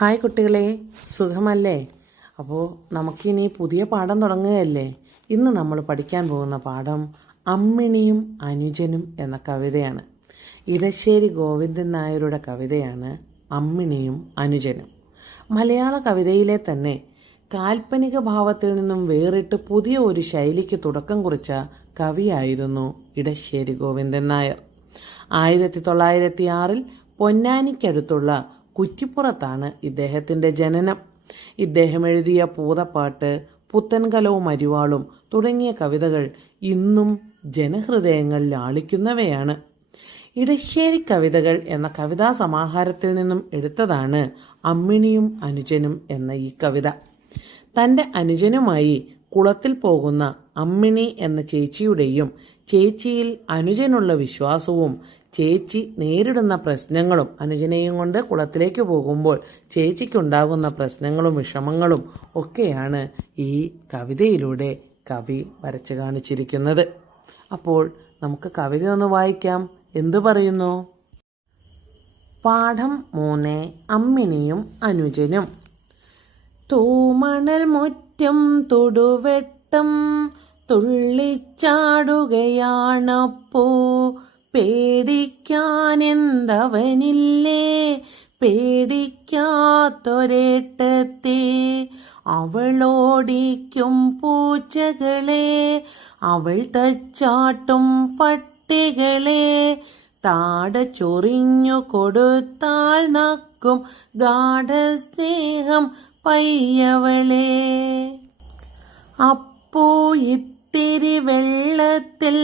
Hi കുട്ടികളെ, സുഖമല്ലേ? അപ്പോൾ നമുക്കിനി പുതിയ പാഠം തുടങ്ങുകയല്ലേ. ഇന്ന് നമ്മൾ പഠിക്കാൻ പോകുന്ന പാഠം അമ്മിണിയും അനുജനും എന്ന കവിതയാണ്. ഇടശ്ശേരി ഗോവിന്ദൻ നായരുടെ കവിതയാണ് അമ്മിണിയും അനുജനും. മലയാള കവിതയിലെ തന്നെ കാൽപ്പനിക ഭാവത്തിൽ നിന്നും വേറിട്ട് പുതിയ ഒരു ശൈലിക്ക് തുടക്കം കുറിച്ച കവിയായിരുന്നു ഇടശ്ശേരി ഗോവിന്ദൻ നായർ. 1906 പൊന്നാനിക്കടുത്തുള്ള കുറ്റിപ്പുറത്താണ് ഇദ്ദേഹത്തിൻ്റെ ജനനം. ഇദ്ദേഹം എഴുതിയ പൂതപ്പാട്ട്, പുത്തൻകലവും അരിവാളും തുടങ്ങിയ കവിതകൾ ഇന്നും ജനഹൃദയങ്ങളിൽ ആളിക്കുന്നവയാണ്. ഇടശ്ശേരി കവിതകൾ എന്ന കവിതാ സമാഹാരത്തിൽ നിന്നും എടുത്തതാണ് അമ്മിണിയും അനുജനും എന്ന ഈ കവിത. തൻ്റെ അനുജനുമായി കുളത്തിൽ പോകുന്ന അമ്മിണി എന്ന ചേച്ചിയുടെയും ചേച്ചിയിൽ അനുജനുള്ള വിശ്വാസവും ചേച്ചി നേരിടുന്ന പ്രശ്നങ്ങളും, അനുജനെയും കൊണ്ട് കുളത്തിലേക്ക് പോകുമ്പോൾ ചേച്ചിക്കുണ്ടാകുന്ന പ്രശ്നങ്ങളും വിഷമങ്ങളും ഒക്കെയാണ് ഈ കവിതയിലൂടെ കവി വരച്ചു കാണിച്ചിരിക്കുന്നത്. അപ്പോൾ നമുക്ക് കവിത ഒന്ന് വായിക്കാം. എന്തു പറയുന്നു? പാഠം 3, അമ്മിണിയും അനുജനും. തൂമണൽ മുറ്റം തൊടുവെട്ടം തുള്ളിച്ചാടുകയാണപ്പോ, പേടിക്കാനെന്തവനില്ലേ പേടിക്കാത്തൊരേട്ടത്തെ, അവളോടിക്കും പൂച്ചകളെ അവൾ തച്ചാട്ടും പട്ടികളെ, താട ചൊറിഞ്ഞു കൊടുത്താൽ നക്കും ഗാഠസ്നേഹം പയ്യവളെ. അപ്പൂ ഇത്തിരി വെള്ളത്തിൽ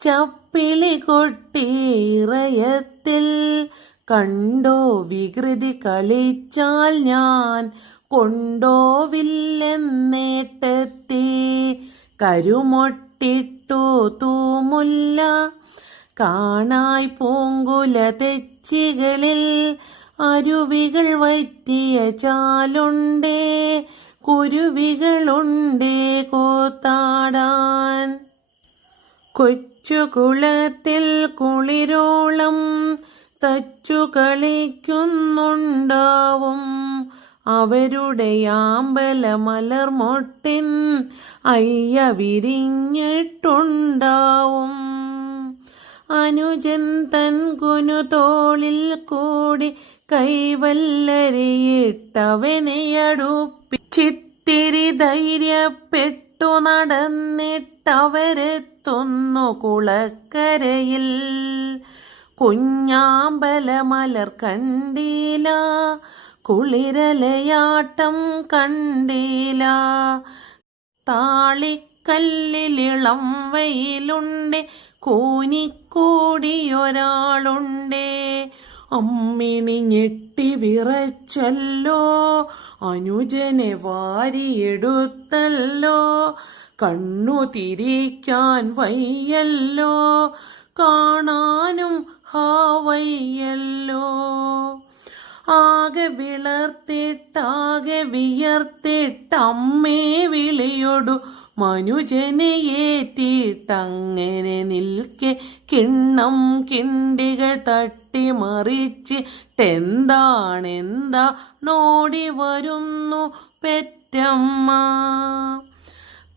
ചപ്പിളി കൊട്ടിറയത്തിൽ, കണ്ടോ വികൃതി കളിച്ചാൽ ഞാൻ കൊണ്ടോവില്ലെന്നേട്ടത്തി, കരുമൊട്ടിട്ടു തൂമുല്ല കാണായി പൂങ്കുല തെച്ചികളിൽ, അരുവികൾ വറ്റിയ ചാലുണ്ടേ കുരുവികളുണ്ടേ കൂത്താടാൻ, കൊച്ചുകുളത്തിൽ കുളിരോളം തച്ചു കളിക്കുന്നുണ്ടാവും, അവരുടെ ആമ്പല മലർമൊട്ടിൻ അയ്യ വിരിഞ്ഞിട്ടുണ്ടാവും, അനുജൻ തൻ കുനുതോളിൽ കൂടി കൈവല്ലരിയിട്ടവനെയടുപ്പിച്ചിത്തിരി ധൈര്യപ്പെട്ടു നടന്നിട്ടവരെത്തുന്നു കുളക്കരയിൽ, കുഞ്ഞാമ്പല മലർ കണ്ടീല കുളിരലയാട്ടം കണ്ടീല, താളിക്കല്ലിലിളം വെയിലുണ്ടേ കൂനിക്കൂടിയൊരാളുണ്ടേ, അമ്മിണി ഞെട്ടി വിറച്ചല്ലോ അനുജനെ വാരിയെടുത്തല്ലോ, കണ്ണു തിരിക്കാൻ വയ്യല്ലോ കാണാനും ഹാവയ്യല്ലോ, ആകെ വിളർത്തിട്ടാകെ വിയർത്തിട്ടമ്മേ വിളിയൊടു മനുജനെ ഏറ്റിട്ടങ്ങനെ നിൽക്കെ, കിണ്ണം കിണ്ടികൾ തട്ടിമറിച്ചിട്ടെന്താണെന്താ നോടി വരുന്നു പെറ്റമ്മ,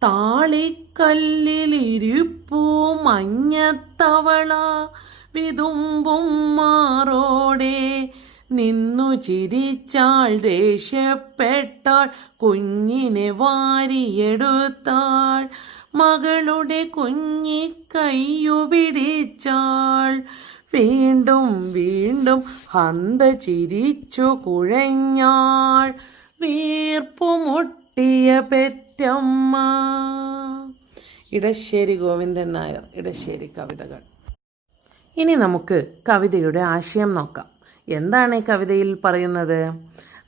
താളിക്കല്ലിലിരിപ്പൂ മഞ്ഞത്തവള വിതുമ്പും മാറോടെ, നിന്നു ചിരിച്ചാൾ ദേഷ്യപ്പെട്ടാൾ കുഞ്ഞിനെ വാരിയെടുത്താൾ, മകളുടെ കുഞ്ഞിക്കയ്യു പിടിച്ചാൾ, വീണ്ടും വീണ്ടും ഹന്ത ചിരിച്ചു കുഴഞ്ഞാൾ, വീർപ്പുമുട്ടിയ പെറ്റമ്മ. ഇടശ്ശേരി ഗോവിന്ദൻ നായർ, ഇടശ്ശേരി കവിതകൾ. ഇനി നമുക്ക് കവിതയുടെ ആശയം നോക്കാം. എന്താണ് ഈ കവിതയിൽ പറയുന്നത്?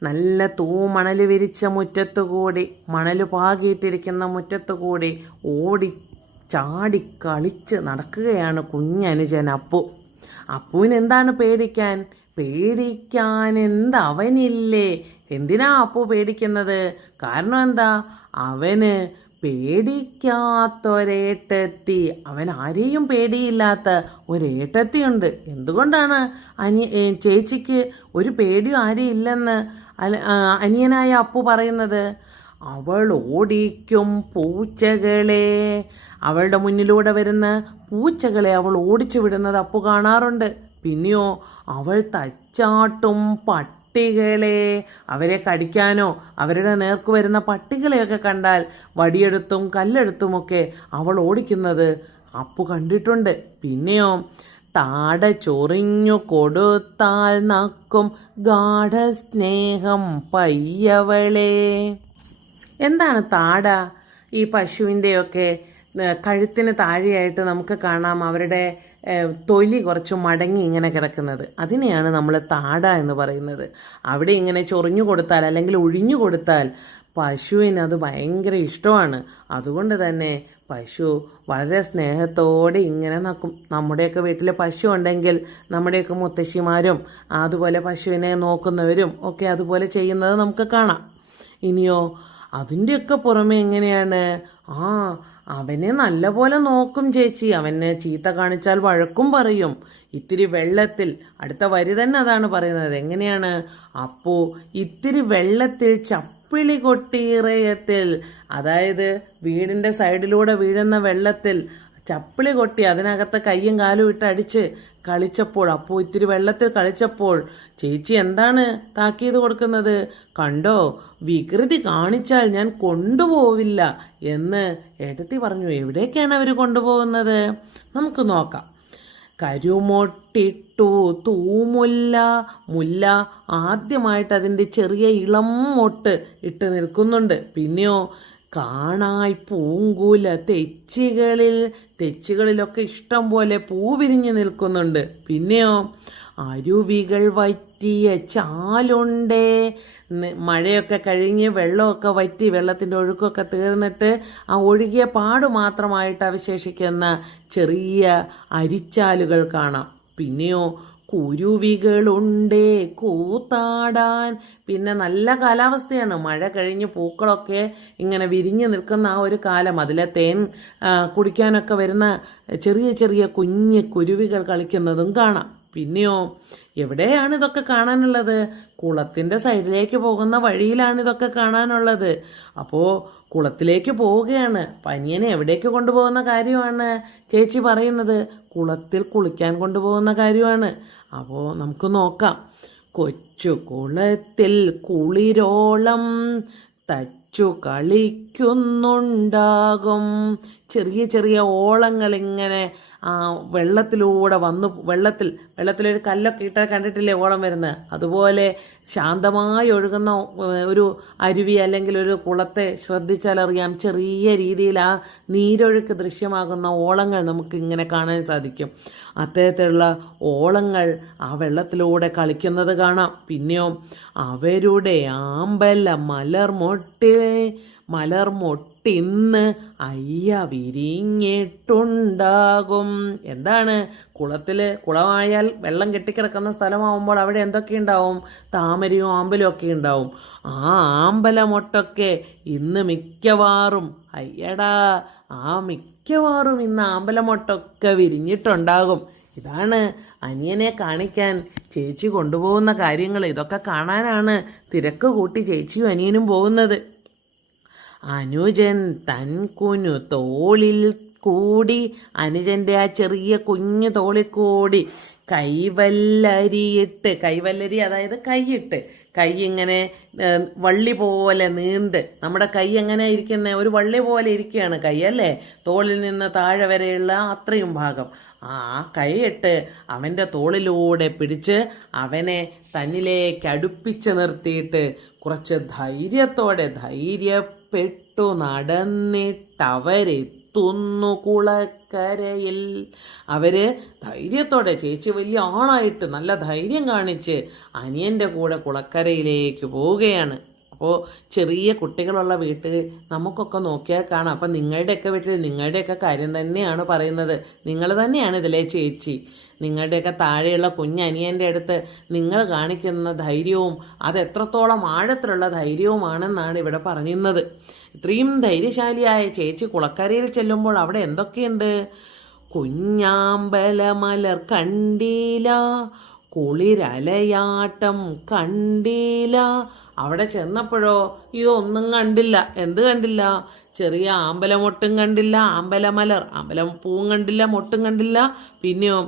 നല്ല തൂമണൽ വിരിച്ച മുറ്റത്തുകൂടി, മണൽ പാകിയിട്ടിരിക്കുന്ന മുറ്റത്തുകൂടി ഓടി ചാടി കളിച്ച് നടക്കുകയാണ് കുഞ്ഞനുജൻ അപ്പു. അപ്പുവിന് എന്താണ് പേടിക്കാൻ? പേടിക്കാൻ എന്തവനില്ലേ? എന്തിനാ അപ്പു പേടിക്കുന്നത്? കാരണം എന്താ? അവന് പേടിക്കാത്തൊരേട്ടത്തി. അവൻ ആരെയും പേടിയില്ലാത്ത ഒരേട്ടത്തിയുണ്ട്. എന്തുകൊണ്ടാണ് ചേച്ചിക്ക് ഒരു പേടിയും ആരെയും ഇല്ലെന്ന് അനിയനായ അപ്പു പറയുന്നത്? അവൾ ഓടിക്കും പൂച്ചകളെ. അവളുടെ മുന്നിലൂടെ വരുന്ന പൂച്ചകളെ അവൾ ഓടിച്ചു വിടുന്നത് അപ്പു കാണാറുണ്ട്. പിന്നെയോ അവൾ തച്ചാട്ടും പട്ടികളെ. അവരെ കടിക്കാനോ അവരുടെ നേർക്ക് വരുന്ന പട്ടികളെയൊക്കെ കണ്ടാൽ വടിയെടുത്തും കല്ലെടുത്തുമൊക്കെ അവൾ ഓടിക്കുന്നത് അപ്പു കണ്ടിട്ടുണ്ട്. പിന്നെയോ താട ചൊറിഞ്ഞു കൊടുത്താൽ നക്കും ഗാഠസ്നേഹം പയ്യവളെ. എന്താണ് താട? ഈ പശുവിൻ്റെയൊക്കെ കഴുത്തിന് താഴെയായിട്ട് നമുക്ക് കാണാം അവരുടെ തൊലി കുറച്ച് മടങ്ങി ഇങ്ങനെ കിടക്കുന്നത്. അതിനെയാണ് നമ്മൾ താട എന്ന് പറയുന്നത്. അവിടെ ഇങ്ങനെ ചൊറിഞ്ഞു കൊടുത്താൽ അല്ലെങ്കിൽ ഒഴിഞ്ഞു കൊടുത്താൽ പശുവിന് അത് ഭയങ്കര ഇഷ്ടമാണ്. അതുകൊണ്ട് തന്നെ പശു വളരെ സ്നേഹത്തോടെ ഇങ്ങനെ നക്കും. നമ്മുടെയൊക്കെ വീട്ടിൽ പശു ഉണ്ടെങ്കിൽ നമ്മുടെയൊക്കെ മുത്തശ്ശിമാരും അതുപോലെ പശുവിനെ നോക്കുന്നവരും ഒക്കെ അതുപോലെ ചെയ്യുന്നത് നമുക്ക് കാണാം. ഇനിയോ അതിൻ്റെയൊക്കെ പുറമെ എങ്ങനെയാണ്? അവനെ നല്ലപോലെ നോക്കും ചേച്ചി. അവനെ ചീത്ത കാണിച്ചാൽ വഴക്കും പറയും. ഇത്തിരി വെള്ളത്തിൽ, അടുത്ത വരി തന്നെ അതാണ് പറയുന്നത്. എങ്ങനെയാണ്? അപ്പോ ഇത്തിരി വെള്ളത്തിൽ ചപ്പിളി കൊട്ടിയിറയത്തിൽ, അതായത് വീടിന്റെ സൈഡിലൂടെ വീഴുന്ന വെള്ളത്തിൽ ചപ്പിളി കൊട്ടി അതിനകത്ത് കയ്യും കാലും ഇട്ട് അടിച്ച് കളിച്ചപ്പോൾ, അപ്പോൾ ഇത്തിരി വെള്ളത്തിൽ കളിച്ചപ്പോൾ ചേച്ചി എന്താണ് താക്കീത് കൊടുക്കുന്നത്? കണ്ടോ, വികൃതി കാണിച്ചാൽ ഞാൻ കൊണ്ടുപോവില്ല എന്ന് ഏട്ടത്തി പറഞ്ഞു. എവിടേക്കാണ് അവർ കൊണ്ടുപോകുന്നത്? നമുക്ക് നോക്കാം. കരുമൊട്ടിട്ടു തൂമുല്ല. മുല്ല ആദ്യമായിട്ട് അതിൻ്റെ ചെറിയ ഇളം മൊട്ട് ഇട്ട് നിൽക്കുന്നുണ്ട്. പിന്നെയോ കാണായി പൂങ്കുല തെച്ചികളിലൊക്കെ ഇഷ്ടം പോലെ പൂ വിരിഞ്ഞ് നിൽക്കുന്നുണ്ട്. പിന്നെയോ അരുവികൾ വറ്റിയ ചാലുണ്ടേ. മഴയൊക്കെ കഴിഞ്ഞ് വെള്ളമൊക്കെ വറ്റി, വെള്ളത്തിൻ്റെ ഒഴുക്കൊക്കെ തീർന്നിട്ട് ആ ഒഴുകിയ പാട് മാത്രമായിട്ട് അവശേഷിക്കുന്ന ചെറിയ അരിച്ചാലുകൾ കാണാം. പിന്നെയോ കുരുവികളുണ്ടേ കൂത്താടാൻ. പിന്നെ നല്ല കാലാവസ്ഥയാണ്. മഴ കഴിഞ്ഞ് പൂക്കളൊക്കെ ഇങ്ങനെ വിരിഞ്ഞു നിൽക്കുന്ന ആ ഒരു കാലം. അതിലെ തേൻ കുടിക്കാനൊക്കെ വരുന്ന ചെറിയ ചെറിയ കുഞ്ഞ് കുരുവികൾ കളിക്കുന്നതും കാണാം. പിന്നെയോ എവിടെയാണ് ഇതൊക്കെ കാണാനുള്ളത്? കുളത്തിന്റെ സൈഡിലേക്ക് പോകുന്ന വഴിയിലാണ് ഇതൊക്കെ കാണാനുള്ളത്. അപ്പോ കുളത്തിലേക്ക് പോവുകയാണ്. പനിയനെ എവിടേക്ക് കൊണ്ടുപോകുന്ന കാര്യമാണ് ചേച്ചി പറയുന്നത്? കുളത്തിൽ കുളിക്കാൻ കൊണ്ടുപോകുന്ന കാര്യമാണ്. അപ്പോൾ നമുക്ക് നോക്കാം. കൊച്ചു കുളത്തിൽ കുളിരോളം തച്ചു കളിക്കുന്നുണ്ടാകും. ചെറിയ ചെറിയ ഓളങ്ങൾ ഇങ്ങനെ വെള്ളത്തിലൂടെ വന്നു, വെള്ളത്തിലൊരു കല്ലൊക്കെ ഇട്ടാൽ കണ്ടിട്ടില്ലേ ഓളം വരുന്നത്? അതുപോലെ ശാന്തമായി ഒഴുകുന്ന ഒരു അരുവി അല്ലെങ്കിൽ ഒരു കുളത്തെ ശ്രദ്ധിച്ചാലറിയാം, ചെറിയ രീതിയിൽ ആ നീരൊഴുക്ക് ദൃശ്യമാകുന്ന ഓളങ്ങൾ നമുക്ക് ഇങ്ങനെ കാണാൻ സാധിക്കും. അത്തരത്തിലുള്ള ഓളങ്ങൾ ആ വെള്ളത്തിലൂടെ കളിക്കുന്നത് കാണാം. പിന്നെയോ അവരുടെ ആമ്പല മലർമൊട്ടിന്ന് അയ്യ വിരിഞ്ഞിട്ടുണ്ടാകും. എന്താണ്? കുളമായാൽ വെള്ളം കെട്ടിക്കിടക്കുന്ന സ്ഥലമാവുമ്പോൾ അവിടെ എന്തൊക്കെ ഉണ്ടാവും? താമരയും ആമ്പലും ഒക്കെ ഉണ്ടാവും. ആ ആമ്പലമൊട്ടൊക്കെ ഇന്ന് മിക്കവാറും മിക്കവാറും ഇന്ന് ആമ്പലമൊട്ടൊക്കെ വിരിഞ്ഞിട്ടുണ്ടാകും. ഇതാണ് അനിയനെ കാണിക്കാൻ ചേച്ചി കൊണ്ടുപോകുന്ന കാര്യങ്ങൾ. ഇതൊക്കെ കാണാനാണ് തിരക്ക് കൂട്ടി ചേച്ചിയും അനിയനും പോകുന്നത്. അനുജൻ തൻ കുഞ്ഞു തോളിൽ കൂടി, അനുജന്റെ ആ ചെറിയ കുഞ്ഞു തോളിൽ കൂടി കൈവല്ലരി അതായത് കൈയിട്ട്, കൈ ഇങ്ങനെ വള്ളി പോലെ നീണ്ട്, നമ്മുടെ കൈ എങ്ങനെ ഇരിക്കുന്ന ഒരു വള്ളി പോലെ ഇരിക്കുകയാണ് കൈ അല്ലേ, തോളിൽ നിന്ന് താഴെ വരെയുള്ള അത്രയും ഭാഗം. ആ കൈയിട്ട് അവൻ്റെ തോളിലൂടെ പിടിച്ച് അവനെ തന്നിലേക്ക് അടുപ്പിച്ച് നിർത്തിയിട്ട് കുറച്ച് ധൈര്യപ്പെട്ടു നടന്നിട്ടവരെത്തുന്നു കുളക്കരയിൽ. അവര് ധൈര്യത്തോടെ, ചേച്ചി വലിയ ആളായിട്ട് നല്ല ധൈര്യം കാണിച്ച് അനിയൻ്റെ കൂടെ കുളക്കരയിലേക്ക് പോവുകയാണ്. അപ്പോൾ ചെറിയ കുട്ടികളുള്ള വീട്ടിൽ നമുക്കൊക്കെ നോക്കിയാൽ കാണാം. അപ്പം നിങ്ങളുടെയൊക്കെ വീട്ടിൽ നിങ്ങളുടെയൊക്കെ കാര്യം തന്നെയാണ് പറയുന്നത്. നിങ്ങൾ തന്നെയാണ് ഇതിലെ ചേച്ചി. നിങ്ങളുടെയൊക്കെ താഴെയുള്ള കുഞ്ഞനിയൻ്റെ അടുത്ത് നിങ്ങൾ കാണിക്കുന്ന ധൈര്യവും അത് എത്രത്തോളം ആഴത്തിലുള്ള ധൈര്യവുമാണെന്നാണ് ഇവിടെ പറയുന്നത്. ഇത്രയും ധൈര്യശാലിയായ ചേച്ചി കുളക്കരയിൽ ചെല്ലുമ്പോൾ അവിടെ എന്തൊക്കെയുണ്ട്? കുഞ്ഞാമ്പലമലർ കണ്ടീല, കുളിരലയാട്ടം കണ്ടീല. അവിടെ ചെന്നപ്പോഴോ ഇതൊന്നും കണ്ടില്ല. എന്ത് കണ്ടില്ല? ചെറിയ ആമ്പലമൊട്ടും കണ്ടില്ല, ആമ്പലമലർ, പൂവും കണ്ടില്ല, മൊട്ടും കണ്ടില്ല. പിന്നെയോ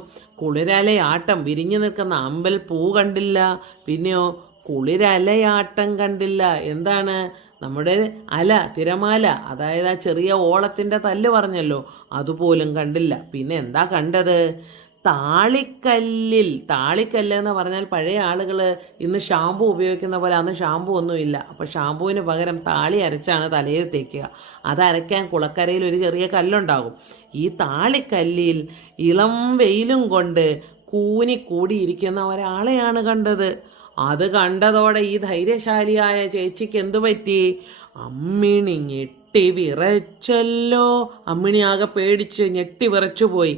കുളിരലയാട്ടം, വിരിഞ്ഞു നിൽക്കുന്ന ആമ്പൽ പൂ കണ്ടില്ല. പിന്നെയോ കുളിരലയാട്ടം കണ്ടില്ല. എന്താണ്? നമ്മുടെ അല, തിരമാല, അതായത് ആ ചെറിയ ഓളത്തിന്റെ തല്ല് പറഞ്ഞല്ലോ, അതുപോലും കണ്ടില്ല. പിന്നെ എന്താ കണ്ടത്? താളിക്കല്ല് എന്ന് പറഞ്ഞാൽ പഴയ ആളുകൾ ഇന്ന് ഷാമ്പു ഉപയോഗിക്കുന്ന പോലെ അന്ന് ഷാമ്പു ഒന്നുമില്ല. അപ്പൊ ഷാമ്പുവിന് പകരം താളി അരച്ചാണ് തലയിൽ തേക്കുക. അത് അരയ്ക്കാൻ കുളക്കരയിൽ ഒരു ചെറിയ കല്ലുണ്ടാകും. ഈ താളിക്കല്ലിൽ ഇളം വെയിലും കൊണ്ട് കൂടിയിരിക്കുന്ന ഒരാളെയാണ് കണ്ടത്. അത് കണ്ടതോടെ ഈ ധൈര്യശാലിയായ ചേച്ചിക്ക് എന്തു പറ്റി? അമ്മിണി ഞെട്ടി വിറച്ചല്ലോ. അമ്മിണി ആകെ പേടിച്ച് ഞെട്ടി വിറച്ചുപോയി.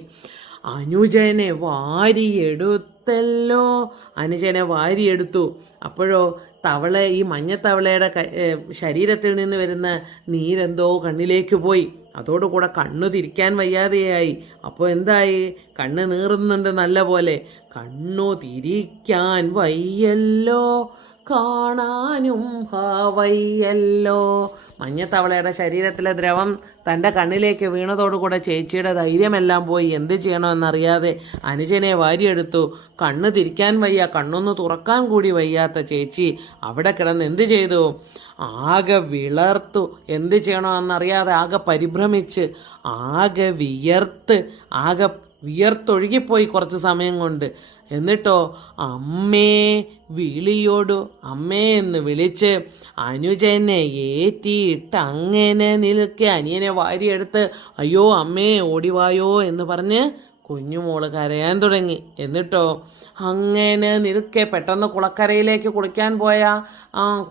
അനുജനെ വാരിയെടുത്തല്ലോ. അനുജനെ വാരിയെടുത്തു. അപ്പോഴോ ഈ മഞ്ഞത്തവളയുടെ ശരീരത്തിൽ നിന്ന് വരുന്ന നീരെന്തോ കണ്ണിലേക്ക് പോയി. അതോടുകൂടെ കണ്ണു തിരിക്കാൻ വയ്യാതെയായി. അപ്പോൾ എന്തായി? കണ്ണ് നീറുന്നുണ്ട് നല്ല പോലെ. കണ്ണു തിരിക്കാൻ വയ്യല്ലോ, കാണാനും വയ്യല്ലോ. മഞ്ഞത്തവളയുടെ ശരീരത്തിലെ ദ്രവം തൻ്റെ കണ്ണിലേക്ക് വീണതോടുകൂടെ ചേച്ചിയുടെ ധൈര്യമെല്ലാം പോയി. എന്ത് ചെയ്യണമെന്നറിയാതെ അനുജനെ വാരിയെടുത്തു. കണ്ണ് തിരിക്കാൻ വയ്യ, കണ്ണൊന്ന് തുറക്കാൻ കൂടി വയ്യാത്ത ചേച്ചി അവിടെ കിടന്ന് എന്ത് ചെയ്തു? ആകെ വിളർത്തു. എന്ത് ചെയ്യണമെന്നറിയാതെ ആകെ പരിഭ്രമിച്ച് ആകെ വിയർത്തൊഴുകിപ്പോയി കുറച്ച് സമയം കൊണ്ട്. എന്നിട്ടോ അമ്മേ വിളിയോടു അമ്മേ എന്ന് വിളിച്ച് അനുജനെ ഏറ്റിയിട്ട് അങ്ങനെ നിൽക്കെ അനിയനെ വാരിയെടുത്ത് അയ്യോ അമ്മേ ഓടിവായോ എന്ന് പറഞ്ഞ് കുഞ്ഞുമോള് കരയാൻ തുടങ്ങി. എന്നിട്ടോ അങ്ങനെ നിൽക്കെ പെട്ടെന്ന് കുളക്കരയിലേക്ക് കുളിക്കാൻ പോയ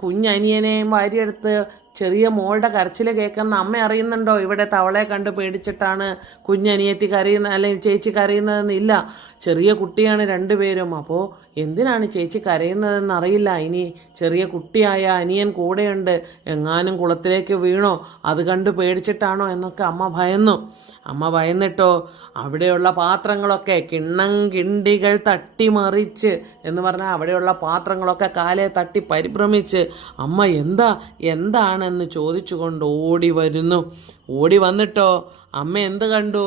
കുഞ്ഞനിയനെയും വാരിയെടുത്ത് ചെറിയ മോളുടെ കരച്ചിൽ കേൾക്കുന്ന അമ്മ അറിയുന്നുണ്ടോ? ഇവിടെ തവളയെ കണ്ട് പേടിച്ചിട്ടാണ് കുഞ്ഞനിയത്തി കരയുന്ന അല്ലെങ്കിൽ ചേച്ചി കരയുന്നതെന്നില്ല. ചെറിയ കുട്ടിയാണ് രണ്ടുപേരും. അപ്പോൾ എന്തിനാണ് ചേച്ചി കരയുന്നതെന്ന് അറിയില്ല. ഇനി ചെറിയ കുട്ടിയായ അനിയൻ കൂടെയുണ്ട്, എങ്ങാനും കുളത്തിലേക്ക് വീണോ അത് കണ്ട് പേടിച്ചിട്ടാണോ എന്നൊക്കെ അമ്മ ഭയന്നിട്ടോ അവിടെയുള്ള പാത്രങ്ങളൊക്കെ കിണ്ണികൾ തട്ടിമറിച്ച് എന്ന് പറഞ്ഞാൽ അവിടെയുള്ള പാത്രങ്ങളൊക്കെ കാലെ തട്ടി പരിഭ്രമിച്ച് അമ്മ എന്താണെന്ന് ചോദിച്ചുകൊണ്ട് ഓടി വന്നിട്ടോ അമ്മ എന്ത് കണ്ടു?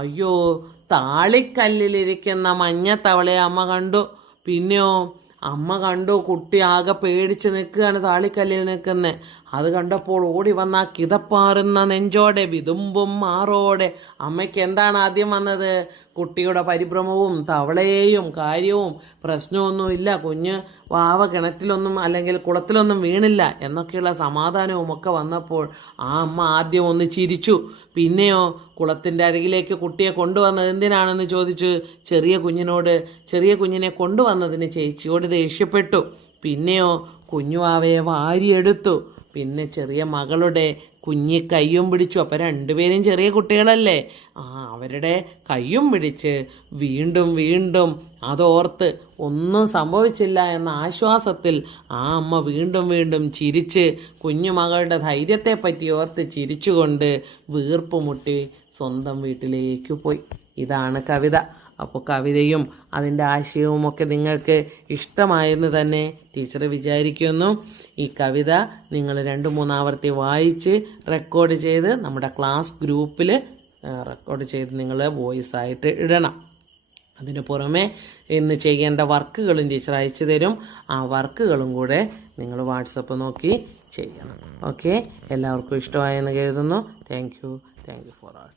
അയ്യോ, താളിക്കല്ലിലിരിക്കുന്ന മഞ്ഞത്തവളയെ അമ്മ കണ്ടു. പിന്നെയോ അമ്മ കണ്ടു കുട്ടി ആകെ പേടിച്ച് നിൽക്കുകയാണ് താളിക്കല്ലിൽ നിൽക്കുന്നത്. അത് കണ്ടപ്പോൾ ഓടി വന്ന കിതപ്പാറുന്ന നെഞ്ചോടെ വിതുമ്പും മാറോടെ അമ്മയ്ക്ക് എന്താണ് ആദ്യം വന്നത്? കുട്ടിയുടെ പരിഭ്രമവും തവളയെയും കാര്യവും പ്രശ്നമൊന്നുമില്ല, കുഞ്ഞ് വാവ കിണറ്റിലൊന്നും അല്ലെങ്കിൽ കുളത്തിലൊന്നും വീണില്ല എന്നൊക്കെയുള്ള സമാധാനവും ഒക്കെ വന്നപ്പോൾ ആ അമ്മ ആദ്യം ഒന്ന് ചിരിച്ചു. പിന്നെയോ കുളത്തിൻ്റെ അരികിലേക്ക് കുട്ടിയെ കൊണ്ടുവന്നത് എന്തിനാണെന്ന് ചോദിച്ചു ചെറിയ കുഞ്ഞിനെ കൊണ്ടുവന്നതിന് ചേച്ചിയോട് ദേഷ്യപ്പെട്ടു. പിന്നെയോ കുഞ്ഞുവാവയെ വാരിയെടുത്തു. പിന്നെ ചെറിയ മകളുടെ കുഞ്ഞി കയ്യും പിടിച്ചു. അപ്പം രണ്ടുപേരും ചെറിയ കുട്ടികളല്ലേ, അവരുടെ കയ്യും പിടിച്ച് വീണ്ടും അതോർത്ത് ഒന്നും സംഭവിച്ചില്ല എന്ന ആശ്വാസത്തിൽ ആ അമ്മ വീണ്ടും ചിരിച്ച് കുഞ്ഞുമകളുടെ ധൈര്യത്തെ പറ്റി ഓർത്ത് ചിരിച്ചുകൊണ്ട് വീർപ്പുമുട്ടി സ്വന്തം വീട്ടിലേക്ക് പോയി. ഇതാണ് കവിത. അപ്പോൾ കവിതയും അതിൻ്റെ ആശയവും ഒക്കെ നിങ്ങൾക്ക് ഇഷ്ടമായെന്ന് തന്നെ ടീച്ചർ വിചാരിക്കുന്നു. ഈ കവിത നിങ്ങൾ 2-3 ആവർത്തി വായിച്ച് റെക്കോർഡ് ചെയ്ത് നമ്മുടെ ക്ലാസ് ഗ്രൂപ്പിൽ റെക്കോർഡ് ചെയ്ത് നിങ്ങൾ വോയിസ് ആയിട്ട് ഇടണം. അതിന് പുറമെ ഇന്ന് ചെയ്യേണ്ട വർക്കുകളും ടീച്ചർ അയച്ചു തരും. ആ വർക്കുകളും കൂടെ നിങ്ങൾ വാട്സപ്പ് നോക്കി ചെയ്യണം. ഓക്കെ, എല്ലാവർക്കും ഇഷ്ടമായെന്ന് കരുതുന്നു. Thank you for all.